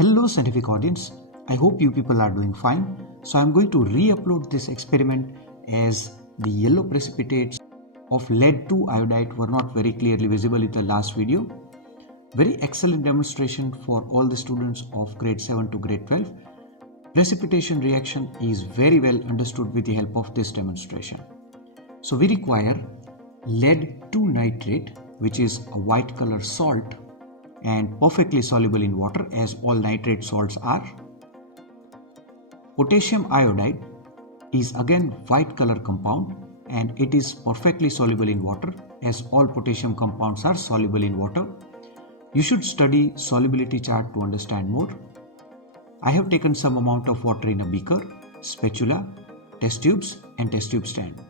Hello scientific audience, I hope you people are doing fine. So I'm going to re-upload this experiment as the yellow precipitates of lead-2 iodide were not very clearly visible in the last video. Very excellent demonstration for all the students of grade 7 to grade 12. Precipitation reaction is very well understood with the help of this demonstration. So we require lead-2 nitrate, which is a white color salt and perfectly soluble in water as all nitrate salts are. Potassium iodide is again white color compound and it is perfectly soluble in water as all potassium compounds are soluble in water. You should study solubility chart to understand more. I have taken some amount of water in a beaker, spatula, test tubes and test tube stand.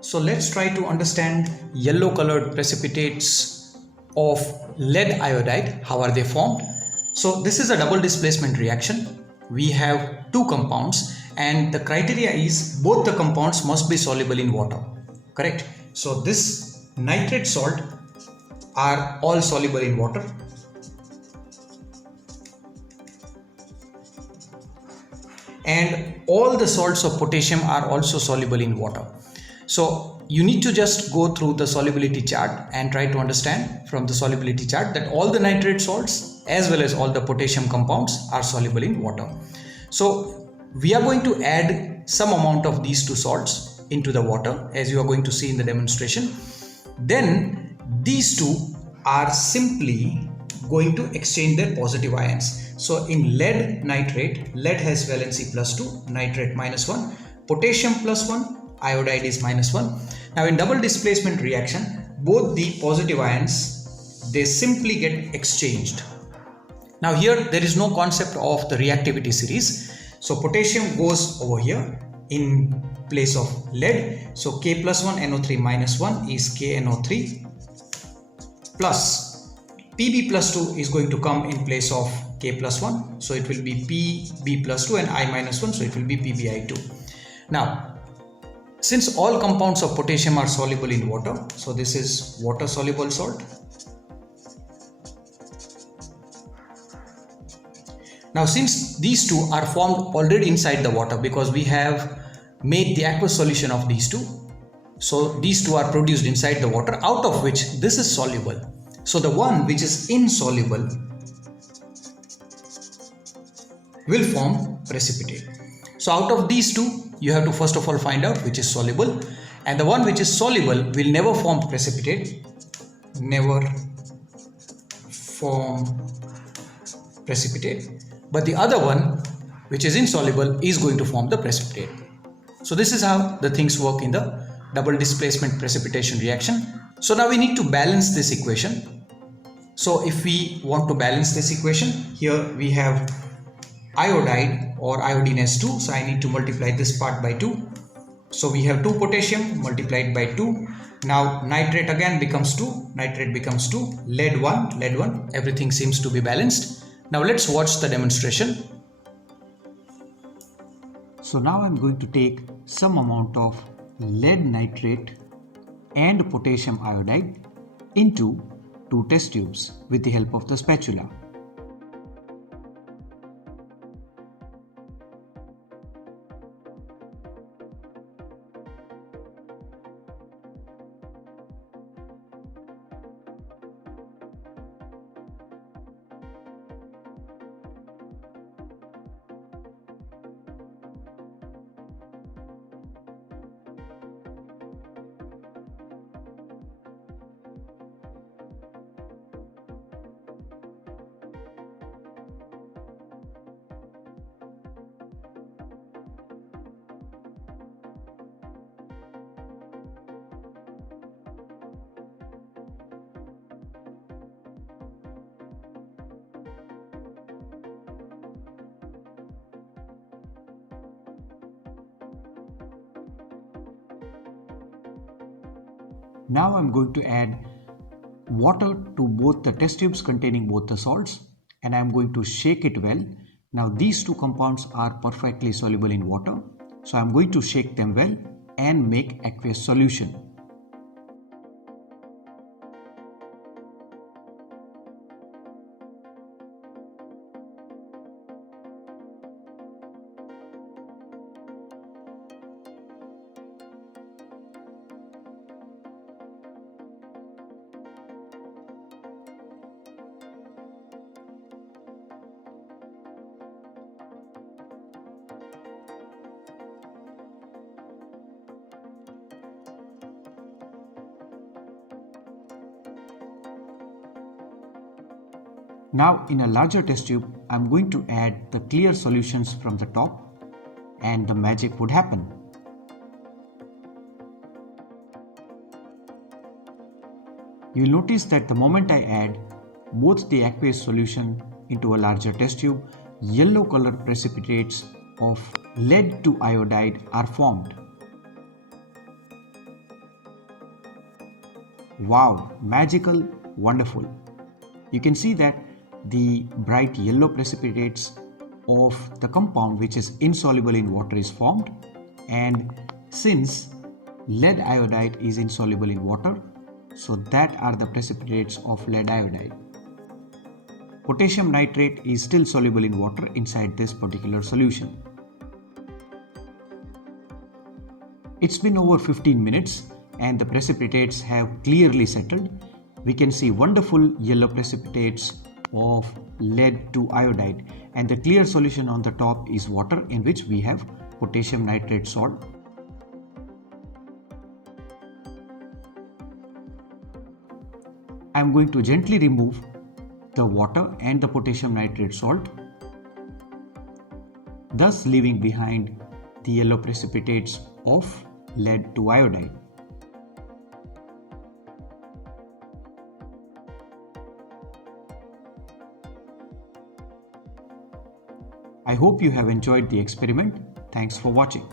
So let's try to understand yellow colored precipitates of lead iodide. How are they formed? So this is a double displacement reaction. We have two compounds and the criteria is both the compounds must be soluble in water. Correct? So this nitrate salt are all soluble in water. And all the salts of potassium are also soluble in water. So you need to just go through the solubility chart and try to understand from the solubility chart that all the nitrate salts as well as all the potassium compounds are soluble in water. So we are going to add some amount of these two salts into the water as you are going to see in the demonstration. Then these two are simply going to exchange their positive ions. So in lead nitrate, lead has valency +2, nitrate -1, potassium +1, iodide is -1. Now in double displacement reaction, both the positive ions, they simply get exchanged. Now here there is no concept of the reactivity series. So potassium goes over here in place of lead. So K +1 NO3 -1 is KNO3 plus Pb +2 is going to come in place of K +1. So it will be Pb +2 and I -1. So it will be PbI2. Now since all compounds of potassium are soluble in water, so this is water soluble salt. Now since these two are formed already inside the water because we have made the aqueous solution of these two, so these two are produced inside the water, out of which this is soluble. So the one which is insoluble will form precipitate. So out of these two, you have to first of all find out which is soluble, and the one which is soluble will never form precipitate, never form precipitate, but the other one which is insoluble is going to form the precipitate. So this is how the things work in the double displacement precipitation reaction. So now we need to balance this equation. So if we want to balance this equation, here we have iodide or iodine as 2, so I need to multiply this part by 2. So we have 2 potassium multiplied by 2. Now nitrate again becomes 2, nitrate becomes 2, lead 1, everything seems to be balanced. Now let's watch the demonstration. So now I'm going to take some amount of lead nitrate and potassium iodide into 2 test tubes with the help of the spatula. Now I'm going to add water to both the test tubes containing both the salts and I'm going to shake it well. Now these two compounds are perfectly soluble in water, so I'm going to shake them well and make aqueous solution. Now in a larger test tube, I'm going to add the clear solutions from the top and the magic would happen. You'll notice that the moment I add both the aqueous solution into a larger test tube, yellow color precipitates of lead to iodide are formed. Wow, magical, wonderful. You can see that the bright yellow precipitates of the compound which is insoluble in water is formed, and since lead iodide is insoluble in water, so that are the precipitates of lead iodide. Potassium nitrate is still soluble in water inside this particular solution. It's been over 15 minutes and the precipitates have clearly settled. We can see wonderful yellow precipitates of lead to iodide, and the clear solution on the top is water in which we have potassium nitrate salt. I am going to gently remove the water and the potassium nitrate salt, thus leaving behind the yellow precipitates of lead to iodide. I hope you have enjoyed the experiment. Thanks for watching.